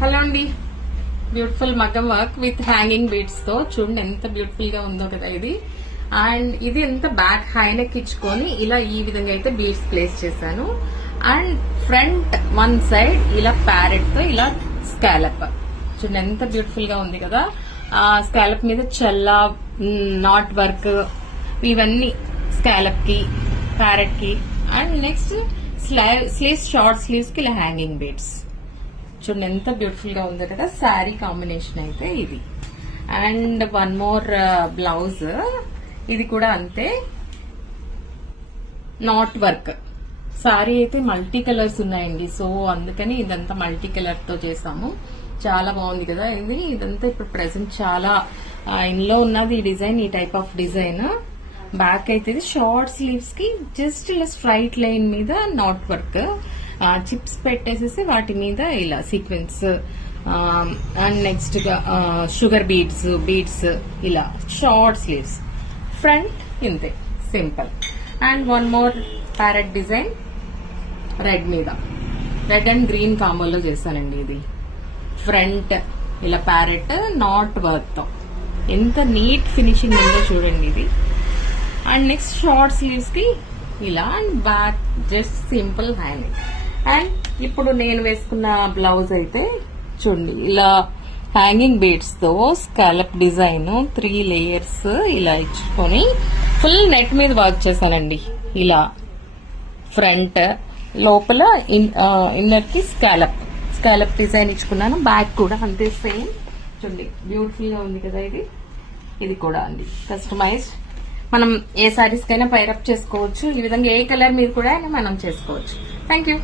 Hello అండి, beautiful మగ్గం work with hanging beads తో చూడండి ఎంత బ్యూటిఫుల్ గా ఉందో కదా ఇది. అండ్ ఇది ఎంత బ్యాక్ హై నెక్ ఇచ్చుకొని ఇలా ఈ విధంగా అయితే బీడ్స్ ప్లేస్ చేశాను. అండ్ ఫ్రంట్ వన్ సైడ్ ఇలా ప్యారెట్ తో ఇలా స్కాలప్ చూడండి ఎంత బ్యూటిఫుల్ గా ఉంది కదా. ఆ స్కాలప్ మీద చల్లా నాట్ వర్క్ ఇవన్నీ స్కాలప్ కి ప్యారెట్ కి. And next sleeves short sleeves కి ఇలా హ్యాంగింగ్ బీడ్స్ చూడండి ఎంత బ్యూటిఫుల్ గా ఉంది కదా. శారీ కాంబినేషన్ అయితే ఇది. అండ్ వన్ మోర్ బ్లౌజ్, ఇది కూడా అంతే నాట్ వర్క్. శారీ అయితే మల్టీ కలర్స్ ఉన్నాయండి, సో అందుకని ఇదంతా మల్టీ కలర్ తో చేసాము. చాలా బాగుంది కదా ఇది. ఇదంతా ఇప్పుడు ప్రెసెంట్ చాలా ఇంట్లో ఉన్నది ఈ డిజైన్, ఈ టైప్ ఆఫ్ డిజైన్. బ్యాక్ అయితే ఇది షార్ట్ స్లీవ్స్ కి జస్ట్ ఇలా స్ట్రైట్ లైన్ మీద నాట్ వర్క్ చిప్స్ పెట్టేసేసి వాటి మీద ఇలా సీక్వెన్స్ అండ్ నెక్స్ట్ గా షుగర్ బీడ్స్ ఇలా షార్ట్ స్లీవ్స్. ఫ్రంట్ ఇంతే simple. And one more parrot design red మీద, రెడ్ అండ్ గ్రీన్ కాంబోలో చేశానండి ఇది. ఫ్రంట్ ఇలా ప్యారెట్ నాట్ వర్క్ తో ఎంత నీట్ ఫినిషింగ్ ఉందో చూడండి ఇది. అండ్ నెక్స్ట్ షార్ట్ స్లీవ్స్ కి ఇలా and back just simple hanging. And ఇప్పుడు నేను వేసుకున్న బ్లౌజ్ అయితే చూడండి ఇలా హ్యాంగింగ్ బీడ్స్ తో స్కాలప్ డిజైన్ 3 లేయర్స్ ఇలా ఇచ్చుకొని ఫుల్ నెట్ మీద వర్క్ చేశానండి. ఇలా ఫ్రంట్ లోపల ఇన్నర్ కి స్కాలప్ డిజైన్ ఇచ్చుకున్నాను. బ్యాక్ కూడా అంతే సేమ్ చూడండి బ్యూటిఫుల్ గా ఉంది కదా ఇది. ఇది కూడా అండి కస్టమైజ్డ్. మనం ఏ సారీస్ కైనా పైరప్ చేసుకోవచ్చు. ఈ విధంగా ఏ కలర్ మీద కూడా మనం చేసుకోవచ్చు. Thank you.